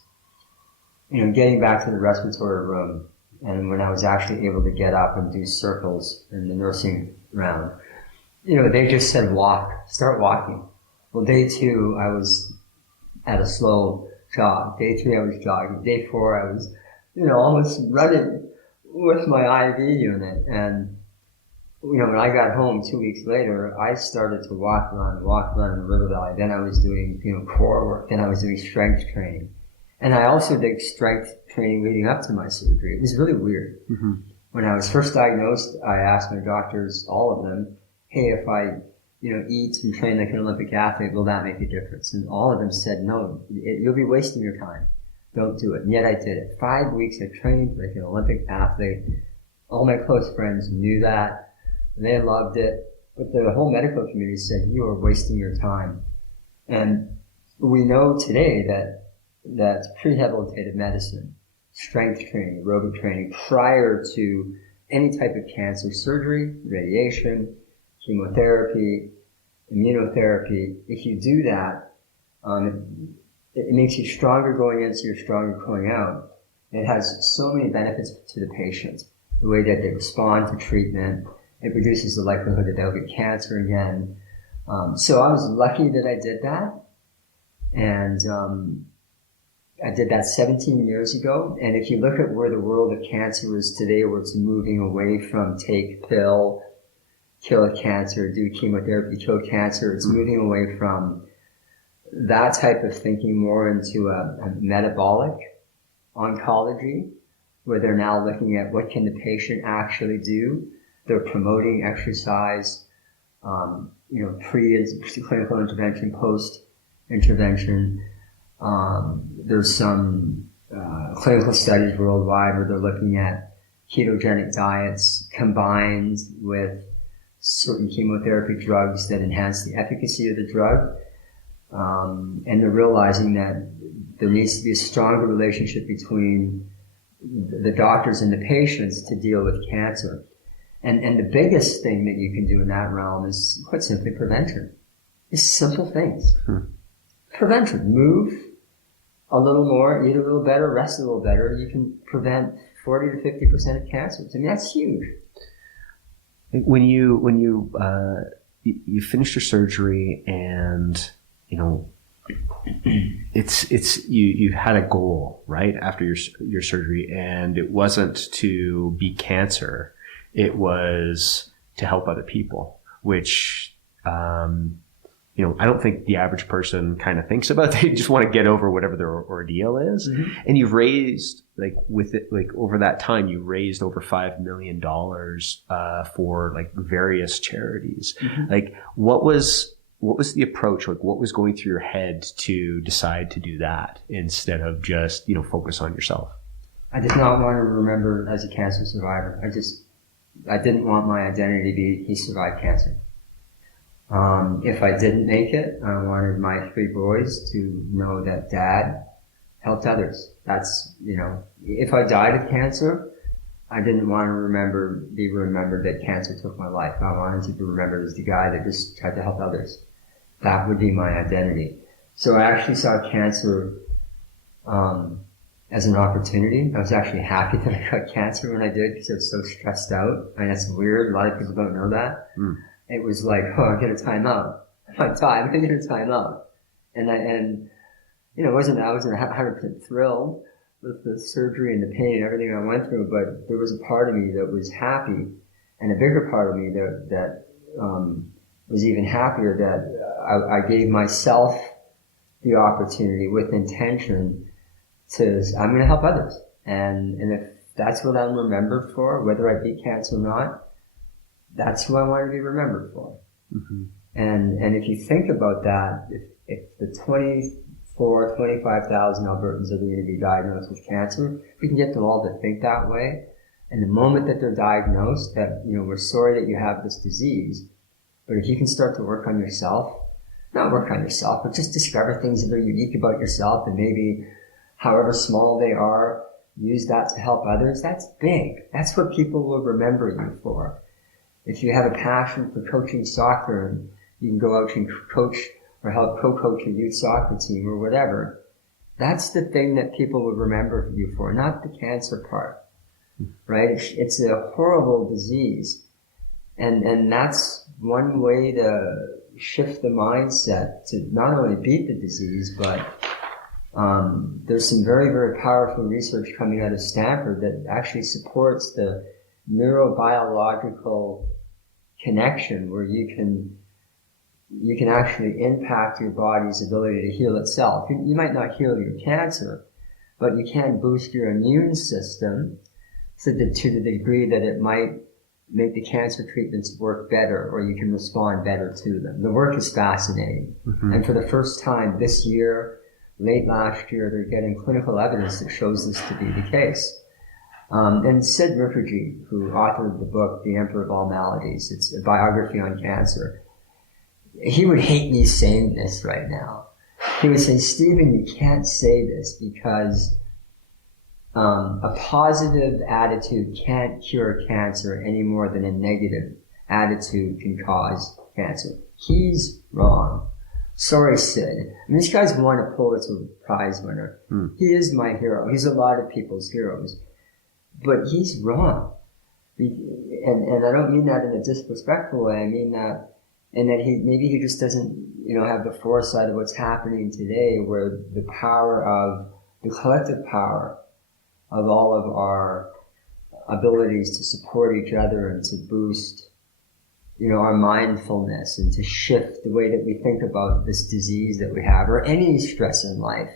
you know, getting back to the respiratory room, and when I was actually able to get up and do circles in the nursing round, you know, they just said start walking. Well, day 2, I was at a slow jog. Day 3, I was jogging. Day 4, I was, almost running with my IV unit. And, when I got home 2 weeks later, I started to walk around in the River Valley. Then I was doing, core work. Then I was doing strength training. And I also did strength training leading up to my surgery. It was really weird. Mm-hmm. When I was first diagnosed, I asked my doctors, all of them, hey, if I, eat and train like an Olympic athlete, will that make a difference? And all of them said, no, you'll be wasting your time. Don't do it. And yet I did it. 5 weeks I trained like an Olympic athlete. All my close friends knew that. And they loved it. But the whole medical community said, you are wasting your time. And we know today that prehabilitative medicine, strength training, aerobic training, prior to any type of cancer surgery, radiation, chemotherapy, immunotherapy, if you do that, it makes you stronger going in, so you're stronger going out. It has so many benefits to the patient. The way that they respond to treatment, it reduces the likelihood that they'll get cancer again. So I was lucky that I did that. And I did that 17 years ago. And if you look at where the world of cancer is today, where it's moving away from take pill, kill cancer, do chemotherapy, kill cancer, it's moving away from that type of thinking more into a metabolic oncology, where they're now looking at what can the patient actually do. They're promoting exercise, pre-clinical intervention, post-intervention. There's some clinical studies worldwide where they're looking at ketogenic diets combined with certain chemotherapy drugs that enhance the efficacy of the drug. And they're realizing that there needs to be a stronger relationship between the doctors and the patients to deal with cancer. And the biggest thing that you can do in that realm is, quite simply, prevention. It's simple things. Prevention. Move a little more, eat a little better, rest a little better. You can prevent 40 to 50% of cancers. I mean, that's huge. When you finished your surgery and, you had a goal, right? After your surgery, and it wasn't to beat cancer. It was to help other people, which, I don't think the average person kind of thinks about. They just want to get over whatever their ordeal is. Mm-hmm. And you've raised, over that time, you raised over $5 million, for various charities. Mm-hmm. What was the approach? What was going through your head to decide to do that instead of just, focus on yourself? I did not want to remember as a cancer survivor. I didn't want my identity to be, he survived cancer. If I didn't make it, I wanted my 3 boys to know that Dad helped others. That's, if I died of cancer, I didn't want to be remembered that cancer took my life. I wanted to be remembered as the guy that just tried to help others. That would be my identity. So I actually saw cancer as an opportunity. I was actually happy that I got cancer when I did, because I was so stressed out. I mean, that's weird. A lot of people don't know that. It was like, I get a time out. If I die, I'm going to get a time out. And I wasn't 100% thrilled with the surgery and the pain and everything I went through, but there was a part of me that was happy, and a bigger part of me that was even happier that I gave myself the opportunity with intention to, I'm going to help others. And if that's what I'm remembered for, whether I beat cancer or not, that's who I want to be remembered for. Mm-hmm. And if you think about that, if the 25,000 Albertans are going to be diagnosed with cancer, we can get them all to think that way. And the moment that they're diagnosed, that, we're sorry that you have this disease, but if you can start to work on yourself, not work on yourself, but just discover things that are unique about yourself, and maybe however small they are, use that to help others, that's big. That's what people will remember you for. If you have a passion for coaching soccer, and you can go out and coach or help co-coach a youth soccer team or whatever, that's the thing that people will remember you for, not the cancer part, right? It's a horrible disease. And that's one way to shift the mindset to not only beat the disease, but There's some very, very powerful research coming out of Stanford that actually supports the neurobiological connection where you can actually impact your body's ability to heal itself. You might not heal your cancer, but you can boost your immune system to the degree that it might make the cancer treatments work better, or you can respond better to them. The work is fascinating. Mm-hmm. And for the first time this year, late last year, they're getting clinical evidence that shows this to be the case. And Sid Mukherjee, who authored the book, The Emperor of All Maladies, it's a biography on cancer, he would hate me saying this right now. He would say, Steven, you can't say this because a positive attitude can't cure cancer any more than a negative attitude can cause cancer. He's wrong. Sorry, Sid. I mean, this guy's won a Pulitzer Prize winner. He is my hero. He's a lot of people's heroes. But he's wrong. And I don't mean that in a disrespectful way. I mean that, and that maybe he just doesn't, have the foresight of what's happening today, where the collective power of all of our abilities to support each other and to boost, our mindfulness and to shift the way that we think about this disease that we have or any stress in life,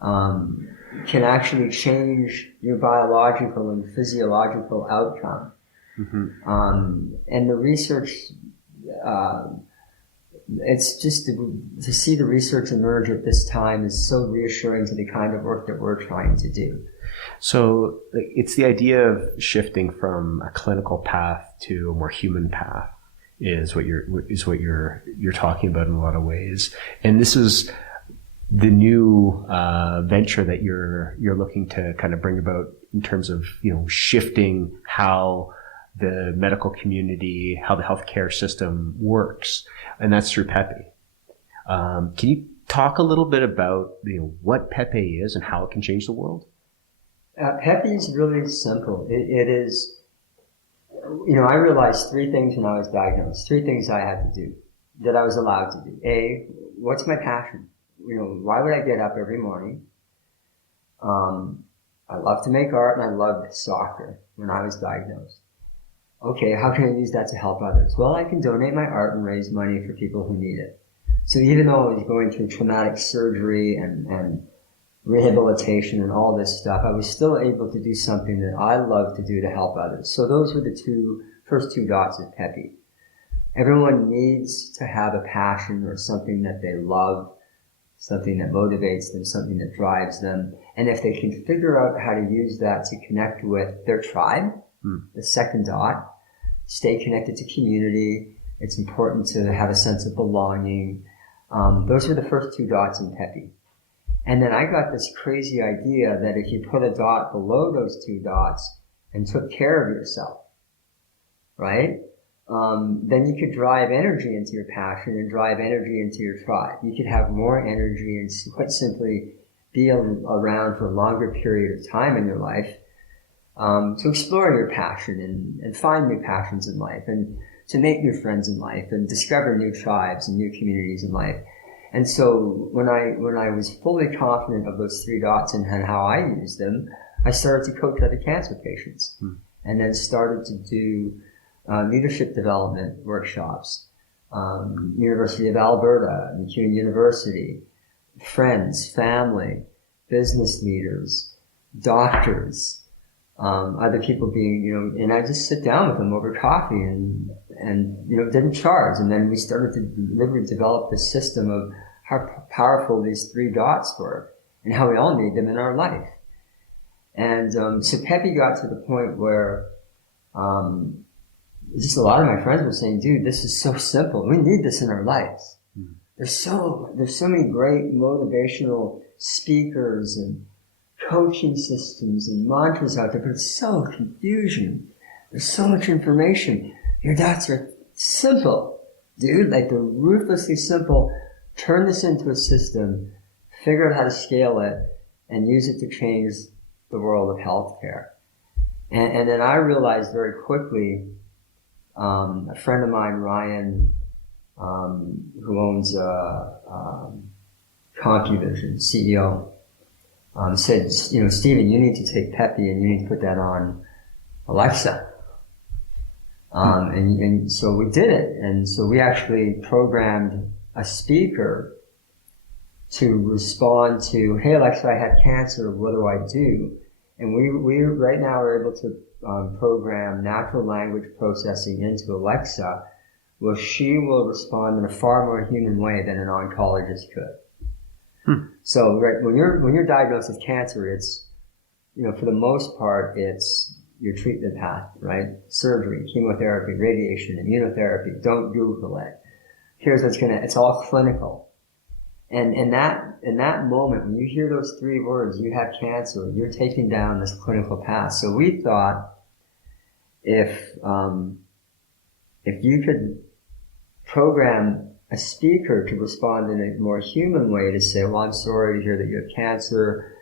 can actually change your biological and physiological outcome. Mm-hmm. And the research, it's just to see the research emerge at this time is so reassuring to the kind of work that we're trying to do. So it's the idea of shifting from a clinical path to a more human path is what you're talking about in a lot of ways. And this is the new venture that you're looking to kind of bring about in terms of shifting how the medical community, how the healthcare system works, and that's through PEPY. Can you talk a little bit about what PEPY is and how it can change the world? PEPY is really simple. It is, I realized three things when I was diagnosed, three things I had to do, that I was allowed to do. A, what's my passion? Why would I get up every morning? I love to make art and I loved soccer when I was diagnosed. Okay, how can I use that to help others? Well, I can donate my art and raise money for people who need it. So even though I was going through traumatic surgery and rehabilitation and all this stuff, I was still able to do something that I love to do to help others. So those were the first two dots of PEPY. Everyone needs to have a passion or something that they love, something that motivates them, something that drives them. And if they can figure out how to use that to connect with their tribe, the second dot, stay connected to community. It's important to have a sense of belonging. Those were the first two dots in PEPY. And then I got this crazy idea that if you put a dot below those two dots and took care of yourself, right? Then you could drive energy into your passion and drive energy into your tribe. You could have more energy and quite simply be around for a longer period of time in your life, to explore your passion and find new passions in life and to make new friends in life and discover new tribes and new communities in life. And so when I was fully confident of those three dots and how I used them, I started to coach other cancer patients and then started to do leadership development workshops, University of Alberta, McEwen University, friends, family, business leaders, doctors, other people being, and I just sit down with them over coffee and didn't charge. And then we started to literally develop this system of how powerful these three dots were and how we all need them in our life. And so PEPY got to the point where just a lot of my friends were saying, dude, this is so simple. We need this in our lives. There's so many great motivational speakers and coaching systems and mantras out there, but it's so confusion. There's so much information. Your dots are simple, dude, like they're ruthlessly simple. Turn this into a system, figure out how to scale it, and use it to change the world of healthcare. And then I realized very quickly, a friend of mine, Ryan, who owns a CompuVision CEO, said, Steven, you need to take PEPY and you need to put that on Alexa. And so we did it. And so we actually programmed a speaker to respond to, hey, Alexa, I had cancer. What do I do? And we right now are able to program natural language processing into Alexa, where she will respond in a far more human way than an oncologist could. So right, when you're diagnosed with cancer, it's, for the most part, it's your treatment path, right? Surgery, chemotherapy, radiation, immunotherapy. Don't Google it. Here's what's it's all clinical. And in that moment, when you hear those three words, you have cancer, you're taking down this clinical path. So we thought if you could program a speaker to respond in a more human way to say, well, I'm sorry to hear that you have cancer.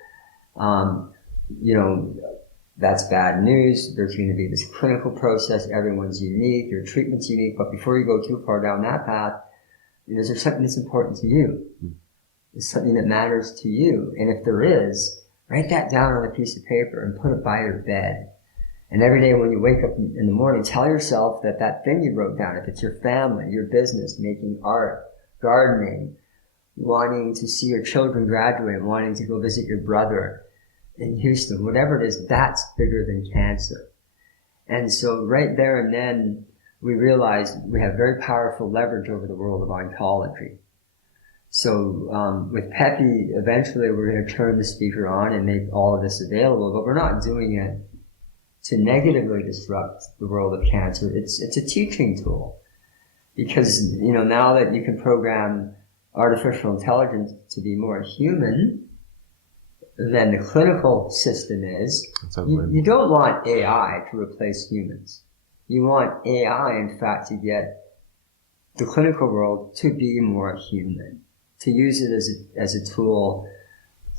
That's bad news. There's going to be this clinical process. Everyone's unique. Your treatment's unique. But before you go too far down that path, is there something that's important to you? Is something that matters to you? And if there is, write that down on a piece of paper and put it by your bed. And every day when you wake up in the morning, tell yourself that thing you wrote down, if it's your family, your business, making art, gardening, wanting to see your children graduate, wanting to go visit your brother in Houston, whatever it is, that's bigger than cancer. And so right there and then, we realized we have very powerful leverage over the world of oncology. So with PEPY, eventually we're going to turn the speaker on and make all of this available, but we're not doing it to negatively disrupt the world of cancer. It's a teaching tool. Because, now that you can program artificial intelligence to be more human than the clinical system is, you don't want AI to replace humans. You want AI, in fact, to get the clinical world to be more human, to use it as a tool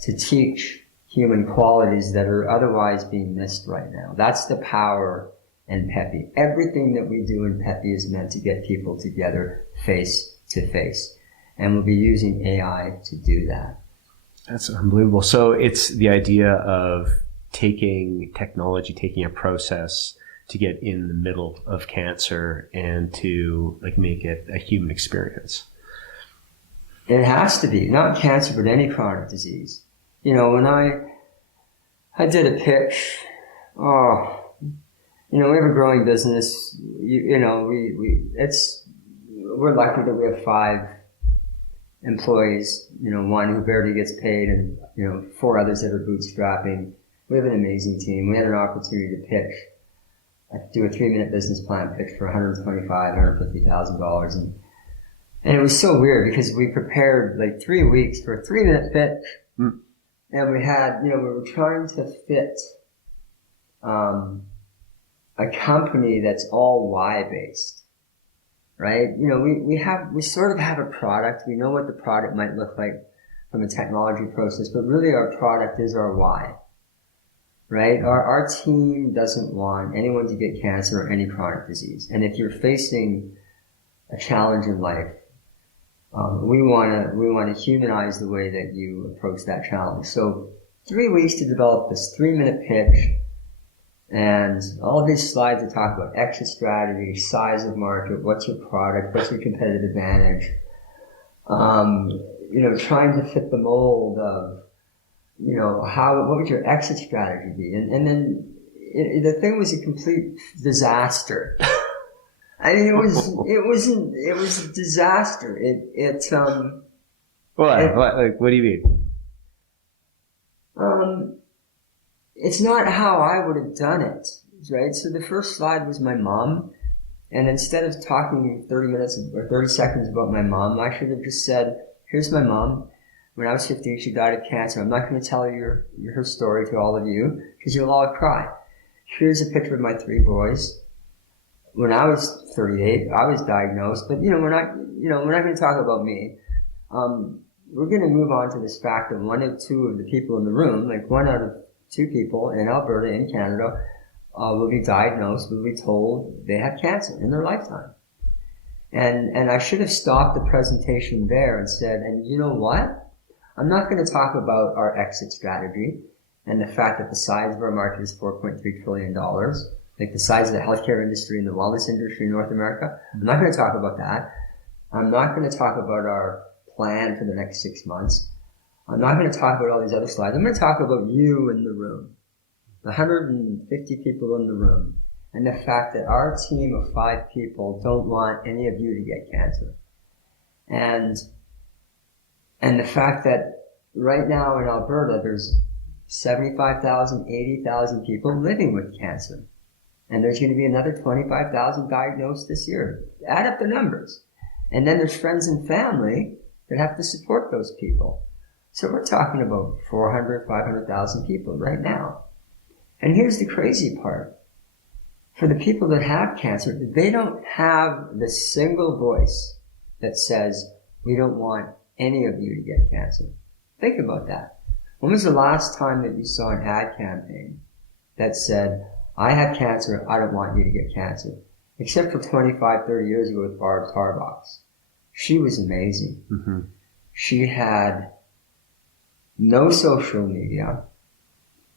to teach human qualities that are otherwise being missed right now. That's the power in PEPY. Everything that we do in PEPY is meant to get people together face to face. And we'll be using AI to do that. That's unbelievable. So it's the idea of taking technology, taking a process to get in the middle of cancer and to make it a human experience. It has to be, not cancer, but any chronic disease. When I did a pitch, we have a growing business. We're lucky that we have 5 employees, one who barely gets paid and, 4 others that are bootstrapping. We have an amazing team. We had an opportunity to pitch. I do a 3-minute business plan pitch for $125,000, $150,000. And it was so weird because we prepared 3 weeks for a 3-minute pitch. And we had, we were trying to fit a company that's all why-based, right? We sort of have a product. We know what the product might look like from a technology process, but really our product is our why, right? Our team doesn't want anyone to get cancer or any chronic disease. And if you're facing a challenge in life, we want to humanize the way that you approach that challenge. So 3 weeks to develop this 3-minute pitch and all of these slides that talk about exit strategy, size of market, what's your product, what's your competitive advantage, trying to fit the mold of, what would your exit strategy be? And then the thing was a complete disaster. I mean, it was a disaster. What do you mean? It's not how I would have done it, right? So the first slide was my mom, and instead of talking 30 minutes or 30 seconds about my mom, I should have just said, here's my mom. When I was 15, she died of cancer. I'm not going to tell her story to all of you, because you'll all cry. Here's a picture of my 3 boys. When I was 38, I was diagnosed, but we're not going to talk about me. We're going to move on to this fact that 1 or 2 of the people in the room, 1 out of 2 people in Alberta, in Canada, will be diagnosed, will be told they have cancer in their lifetime. And I should have stopped the presentation there and said, and you know what? I'm not going to talk about our exit strategy and the fact that the size of our market is $4.3 trillion, like the size of the healthcare industry and the wellness industry in North America. I'm not going to talk about that. I'm not going to talk about our plan for the next 6 months. I'm not going to talk about all these other slides. I'm going to talk about you in the room, the 150 people in the room, and the fact that our team of 5 people don't want any of you to get cancer. And the fact that right now in Alberta, there's 75,000, 80,000 people living with cancer. And there's going to be another 25,000 diagnosed this year. Add up the numbers. And then there's friends and family that have to support those people. So we're talking about 400, 500,000 people right now. And here's the crazy part. For the people that have cancer, they don't have the single voice that says, we don't want any of you to get cancer. Think about that. When was the last time that you saw an ad campaign that said, I have cancer, I don't want you to get cancer? Except for 25, 30 years ago with Barb Tarbox. She was amazing. Mm-hmm. She had no social media.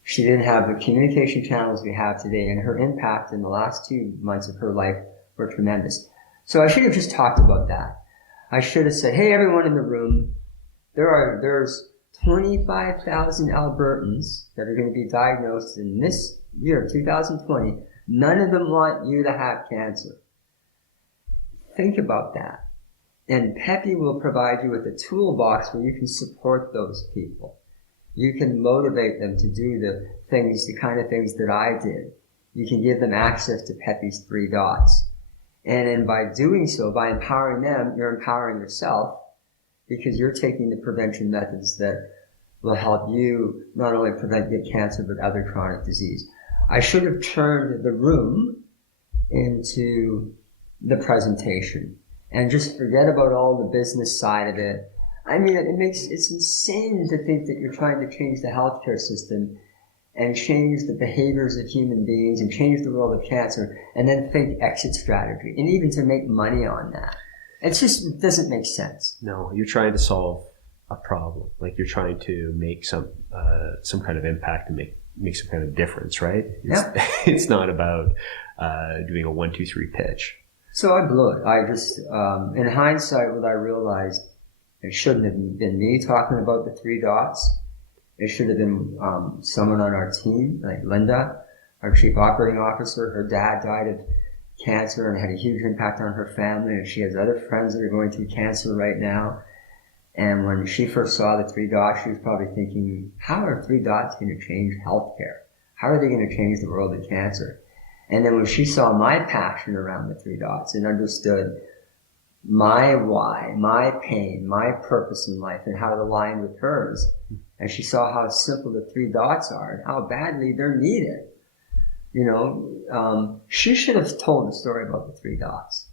She didn't have the communication channels we have today, and her impact in the last 2 months of her life were tremendous. So I should have just talked about that. I should have said, hey, everyone in the room, there's 25,000 Albertans that are going to be diagnosed in this year, 2020. None of them want you to have cancer. Think about that. And PEPY will provide you with a toolbox where you can support those people. You can motivate them to do the kind of things that I did. You can give them access to PEPY's 3 dots. And by doing so, by empowering them, you're empowering yourself, because you're taking the prevention methods that will help you not only prevent cancer, but other chronic disease. I should have turned the room into the presentation and just forget about all the business side of it. I mean, it's insane to think that you're trying to change the healthcare system and change the behaviors of human beings and change the world of cancer and then think exit strategy and even to make money on that. It doesn't make sense. No, you're trying to solve a problem. Like you're trying to make some kind of impact and make some kind of difference, right? It's not about doing a 1, 2, 3 pitch. So I blew it. I just, in hindsight, what I realized, it shouldn't have been me talking about the 3 dots. It should have been someone on our team, like Linda, our chief operating officer. Her dad died of cancer and had a huge impact on her family, and she has other friends that are going through cancer right now. And when she first saw the 3 dots, she was probably thinking, how are 3 dots going to change healthcare? How are they going to change the world of cancer? And then when she saw my passion around the 3 dots and understood my why, my pain, my purpose in life, and how it aligned with hers, and she saw how simple the 3 dots are and how badly they're needed, she should have told the story about the 3 dots,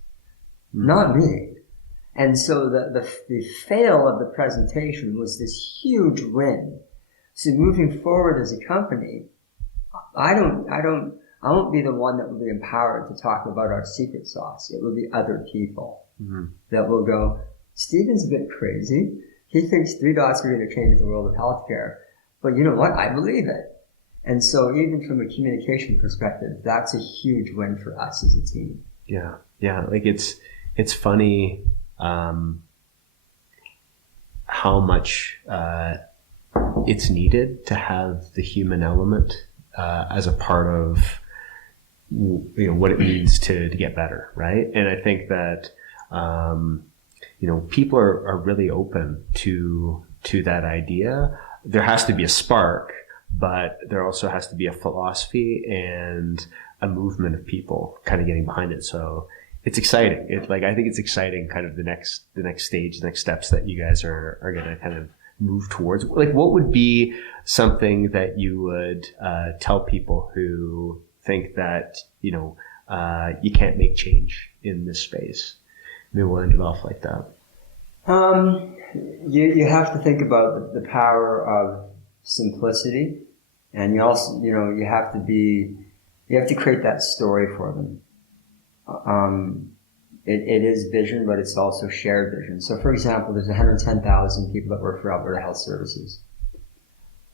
not me. And so the fail of the presentation was this huge win. So moving forward as a company, I won't be the one that will be empowered to talk about our secret sauce. It will be other people that will go, Steven's a bit crazy. He thinks 3 dots are going to change the world of healthcare. But you know what? I believe it. And so even from a communication perspective, that's a huge win for us as a team. Yeah. Like it's funny how much it's needed to have the human element as a part of what it means to get better, right? And I think that people are really open to that idea. There has to be a spark, but there also has to be a philosophy and a movement of people kind of getting behind it. So it's exciting. I think it's exciting, kind of the next stage, the next steps that you guys are going to kind of move towards. Like, what would be something that you would tell people who think that you can't make change in this space? Maybe we'll end it off like that. You have to think about the power of simplicity, and you also you have to create that story for them. it is vision, but it's also shared vision. So, for example, there's 110,000 people that work for Alberta Health Services.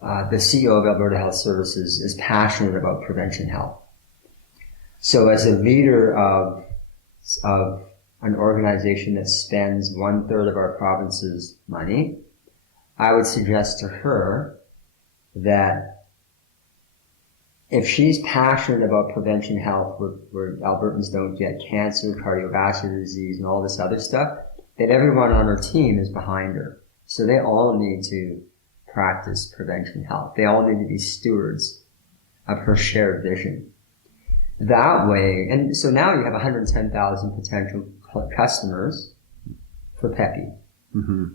The CEO of Alberta Health Services is passionate about prevention health. So, as a leader of an organization that spends 1/3 of our province's money, I would suggest to her that if she's passionate about prevention health, where Albertans don't get cancer, cardiovascular disease, and all this other stuff, that everyone on her team is behind her. So they all need to practice prevention health. They all need to be stewards of her shared vision. That way, and so now you have 110,000 potential customers for PEPY,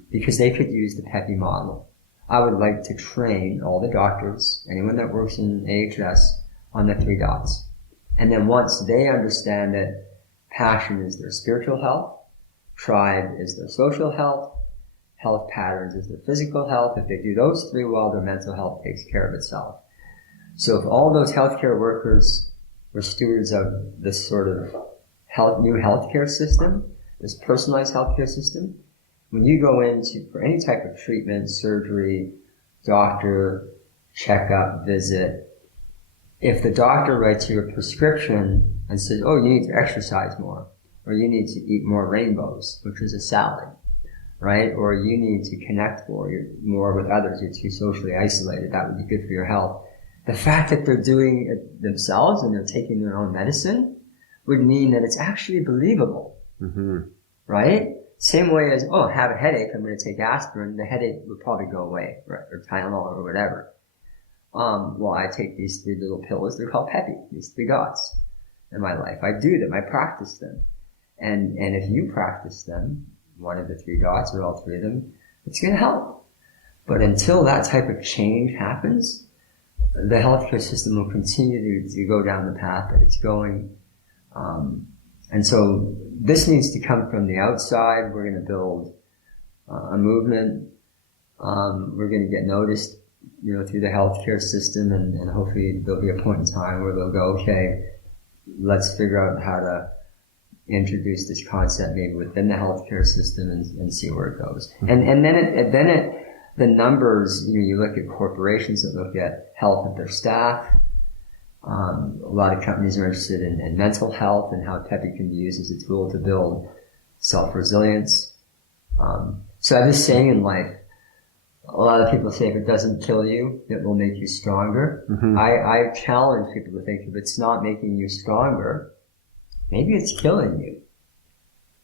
because they could use the PEPY model. I would like to train all the doctors, anyone that works in AHS, on the 3 dots. And then once they understand that passion is their spiritual health, tribe is their social health, health patterns is their physical health, if they do those 3 well, their mental health takes care of itself. So if all those healthcare workers were stewards of this sort of new healthcare system, this personalized healthcare system, when you go into for any type of treatment, surgery, doctor, checkup, visit, if the doctor writes you a prescription and says, oh, you need to exercise more, or you need to eat more rainbows, which is a salad, right? Or you need to connect more with others, you're too socially isolated, that would be good for your health. The fact that they're doing it themselves and they're taking their own medicine would mean that it's actually believable, right? Same way as, oh, I have a headache, I'm going to take aspirin, the headache would probably go away, right? Or Tylenol or whatever. Well, I take these 3 little pills, they're called PEPY, these 3 dots in my life. I do them, I practice them. And if you practice them, one of the 3 dots or all 3 of them, it's going to help. But until that type of change happens, the healthcare system will continue to go down the path that it's going. And so this needs to come from the outside. We're going to build a movement. We're going to get noticed, through the healthcare system, and hopefully there'll be a point in time where they'll go, okay, let's figure out how to introduce this concept maybe within the healthcare system and see where it goes. And then the numbers, you look at corporations that look at health of their staff. A lot of companies are interested in mental health and how PEPY can be used as a tool to build self-resilience. So I have this saying in life, a lot of people say if it doesn't kill you, it will make you stronger. I challenge people to think if it's not making you stronger, maybe it's killing you.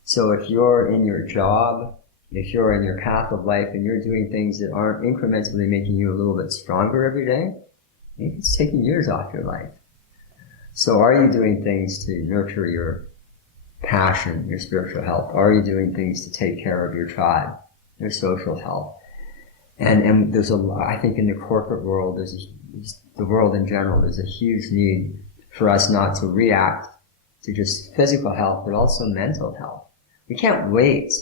So if you're in your job, if you're in your path of life and you're doing things that aren't incrementally making you a little bit stronger every day, maybe it's taking years off your life. So are you doing things to nurture your passion, your spiritual health? Are you doing things to take care of your tribe, your social health? And there's I think in the corporate world, the world in general, there's a huge need for us not to react to just physical health, but also mental health. We can't wait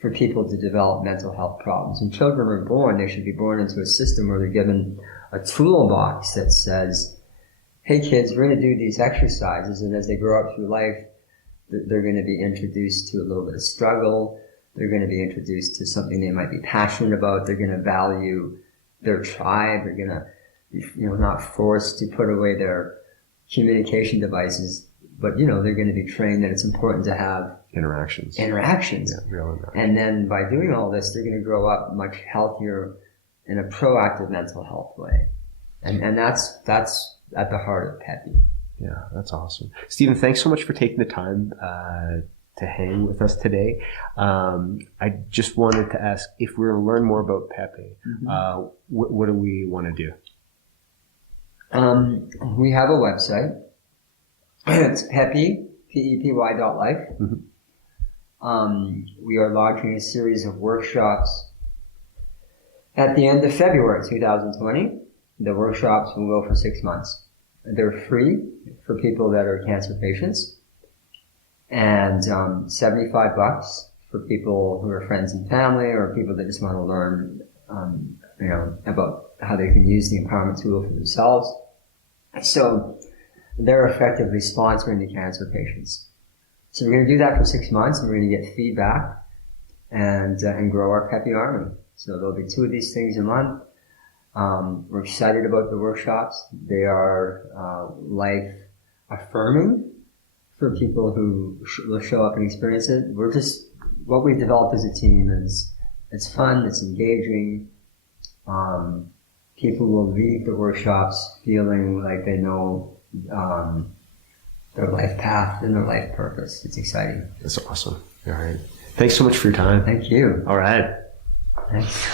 for people to develop mental health problems. When children are born, they should be born into a system where they're given a toolbox that says, hey kids, we're going to do these exercises, and as they grow up through life, they're going to be introduced to a little bit of struggle. They're going to be introduced to something they might be passionate about. They're going to value their tribe. They're going to be, not forced to put away their communication devices, but, they're going to be trained that it's important to have interactions. Yeah, real interactions. And then by doing all this, they're going to grow up much healthier in a proactive mental health way. And that's at the heart of PEPY. Yeah, that's awesome. Steven, thanks so much for taking the time to hang with us today. I just wanted to ask, if we're going to learn more about PEPY, what do we want to do? We have a website. It's PEPY, PEPY.life. We are launching a series of workshops at the end of February 2020. The workshops will go for 6 months. They're free for people that are cancer patients, and $75 for people who are friends and family, or people that just want to learn, about how they can use the empowerment tool for themselves. So they're effectively sponsoring the cancer patients. So we're going to do that for 6 months, and we're going to get feedback and grow our PEPY army. So there'll be 2 of these things a month. We're excited about the workshops. They are life affirming for people who will show up and experience it. What we've developed as a team is it's fun, it's engaging. People will leave the workshops feeling like they know their life path and their life purpose. It's exciting. That's awesome. All right. Thanks so much for your time. Thank you. All right. Thanks.